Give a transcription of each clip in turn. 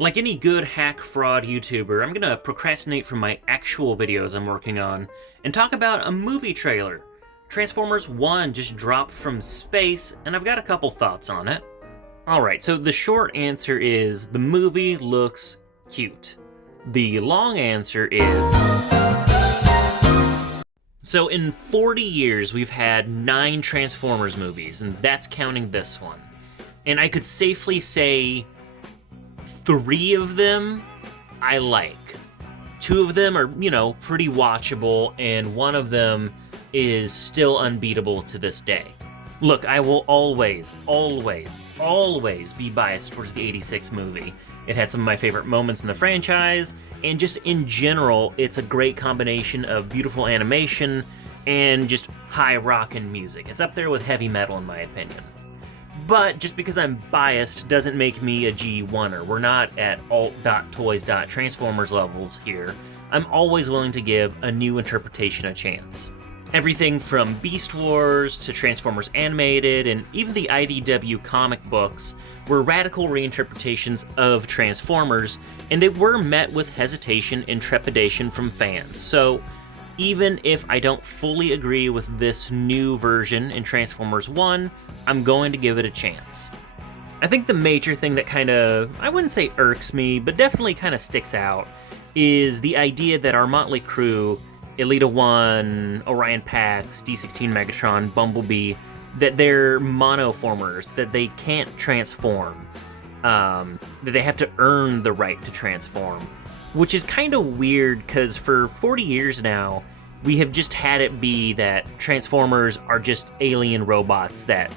Like any good hack fraud YouTuber, I'm gonna procrastinate from my actual videos I'm working on and talk about a movie trailer. Transformers 1 just dropped from space, and I've got a couple thoughts on it. Alright, so the short answer is the movie looks cute. The long answer is... So in 40 years, we've had 9 Transformers movies, and that's counting this one. And I could safely say 3 of them I like. 2 of them are, pretty watchable, and 1 of them is still unbeatable to this day. Look, I will always, always, always be biased towards the 86 movie. It had some of my favorite moments in the franchise, and just in general, it's a great combination of beautiful animation and just high rockin' music. It's up there with heavy metal in my opinion. But just because I'm biased doesn't make me a G1er. We're not at alt.toys.transformers levels here. I'm always willing to give a new interpretation a chance. Everything from Beast Wars to Transformers Animated and even the IDW comic books were radical reinterpretations of Transformers, and they were met with hesitation and trepidation from fans. So even if I don't fully agree with this new version in Transformers 1, I'm going to give it a chance. I think the major thing that I wouldn't say irks me, but definitely kind of sticks out, is the idea that our motley crew, Elita 1, Orion Pax, D16 Megatron, Bumblebee, that they're monoformers, that they can't transform, that they have to earn the right to transform. Which is kind of weird, because for 40 years now, we have just had it be that Transformers are just alien robots that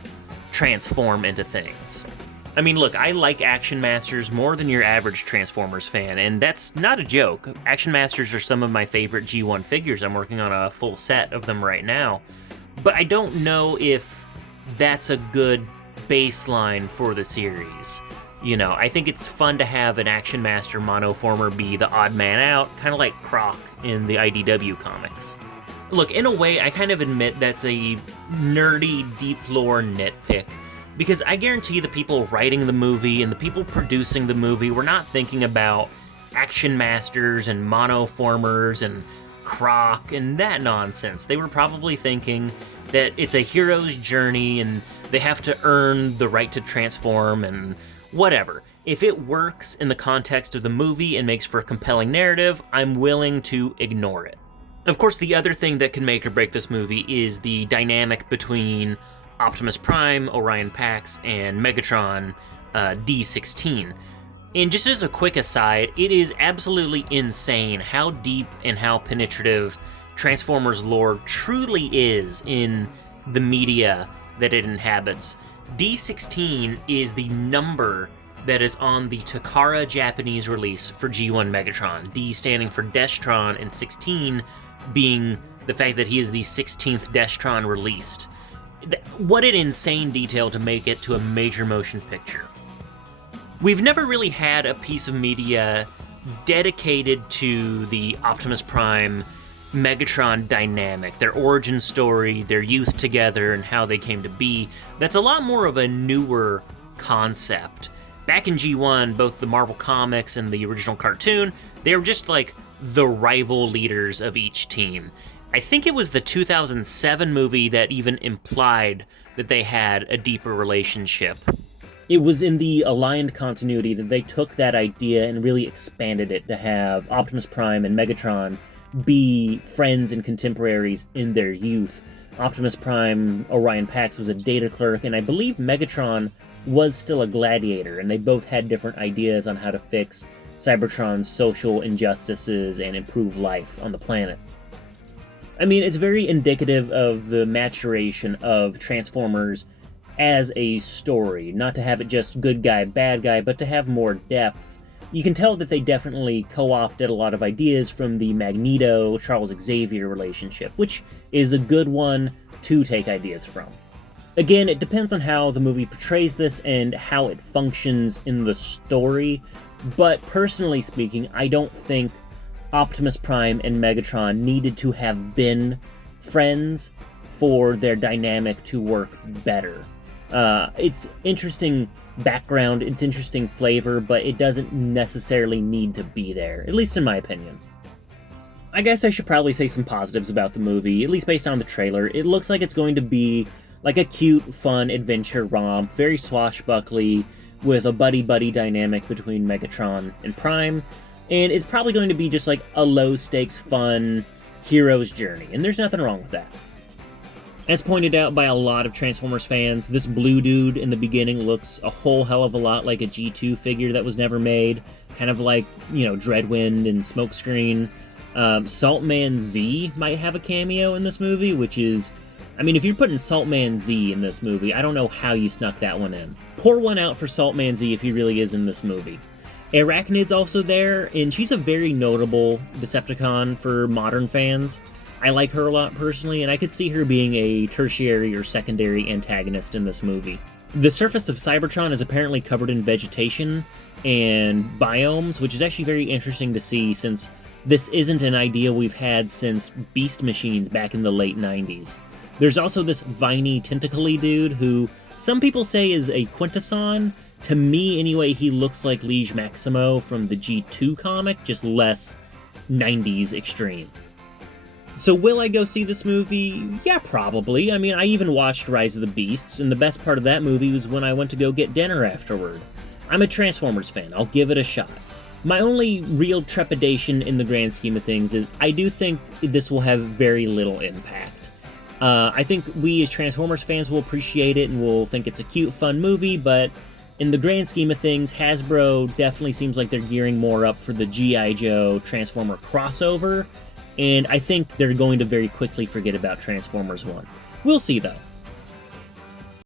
transform into things. I mean, look, I like Action Masters more than your average Transformers fan, and that's not a joke. Action Masters are some of my favorite G1 figures. I'm working on a full set of them right now. But I don't know if that's a good baseline for the series. I think it's fun to have an Action Master monoformer be the odd man out, kind of like Croc in the IDW comics. Look, in a way, I kind of admit that's a nerdy, deep lore nitpick, because I guarantee the people writing the movie and the people producing the movie were not thinking about Action Masters and monoformers and Croc and that nonsense. They were probably thinking that it's a hero's journey and they have to earn the right to transform and whatever. If it works in the context of the movie and makes for a compelling narrative, I'm willing to ignore it. Of course, the other thing that can make or break this movie is the dynamic between Optimus Prime, Orion Pax, and Megatron D16. And just as a quick aside, it is absolutely insane how deep and how penetrative Transformers lore truly is in the media that it inhabits. D16 is the number that is on the Takara Japanese release for G1 Megatron, D standing for Destron and 16 being the fact that he is the 16th Destron released. What an insane detail to make it to a major motion picture. We've never really had a piece of media dedicated to the Optimus Prime Megatron dynamic, their origin story, their youth together, and how they came to be. That's a lot more of a newer concept. Back in G1, both the Marvel Comics and the original cartoon, they were just like the rival leaders of each team. I think it was the 2007 movie that even implied that they had a deeper relationship. It was in the aligned continuity that they took that idea and really expanded it to have Optimus Prime and Megatron be friends and contemporaries in their youth. Optimus Prime, Orion Pax, was a data clerk, and I believe Megatron was still a gladiator, and they both had different ideas on how to fix Cybertron's social injustices and improve life on the planet. I mean, it's very indicative of the maturation of Transformers as a story, not to have it just good guy, bad guy, but to have more depth. You can tell that they definitely co-opted a lot of ideas from the Magneto-Charles Xavier relationship, which is a good one to take ideas from. Again, it depends on how the movie portrays this and how it functions in the story, but personally speaking, I don't think Optimus Prime and Megatron needed to have been friends for their dynamic to work better. It's interesting background, it's interesting flavor, but it doesn't necessarily need to be there, at least in my opinion. I guess I should probably say some positives about the movie, at least based on the trailer. It looks like it's going to be like a cute, fun adventure romp, very swashbuckly, with a buddy-buddy dynamic between Megatron and Prime, and it's probably going to be just like a low-stakes, fun hero's journey, and there's nothing wrong with that. As pointed out by a lot of Transformers fans, this blue dude in the beginning looks a whole hell of a lot like a G2 figure that was never made, kind of like, you know, Dreadwind and Smokescreen. Saltman Z might have a cameo in this movie, which is... I mean, if you're putting Saltman Z in this movie, I don't know how you snuck that one in. Pour one out for Saltman Z if he really is in this movie. Arachnid's also there, and she's a very notable Decepticon for modern fans. I like her a lot personally, and I could see her being a tertiary or secondary antagonist in this movie. The surface of Cybertron is apparently covered in vegetation and biomes, which is actually very interesting to see since this isn't an idea we've had since Beast Machines back in the late 90s. There's also this viney, tentacly dude who some people say is a Quintesson. To me, anyway, he looks like Liege Maximo from the G2 comic, just less 90s extreme. So will I go see this movie? Yeah, probably. I mean, I even watched Rise of the Beasts, and the best part of that movie was when I went to go get dinner afterward. I'm a Transformers fan. I'll give it a shot. My only real trepidation in the grand scheme of things is I do think this will have very little impact. I think we as Transformers fans will appreciate it and will think it's a cute, fun movie, but in the grand scheme of things, Hasbro definitely seems like they're gearing more up for the G.I. Joe Transformer crossover, and I think they're going to very quickly forget about Transformers 1. We'll see, though.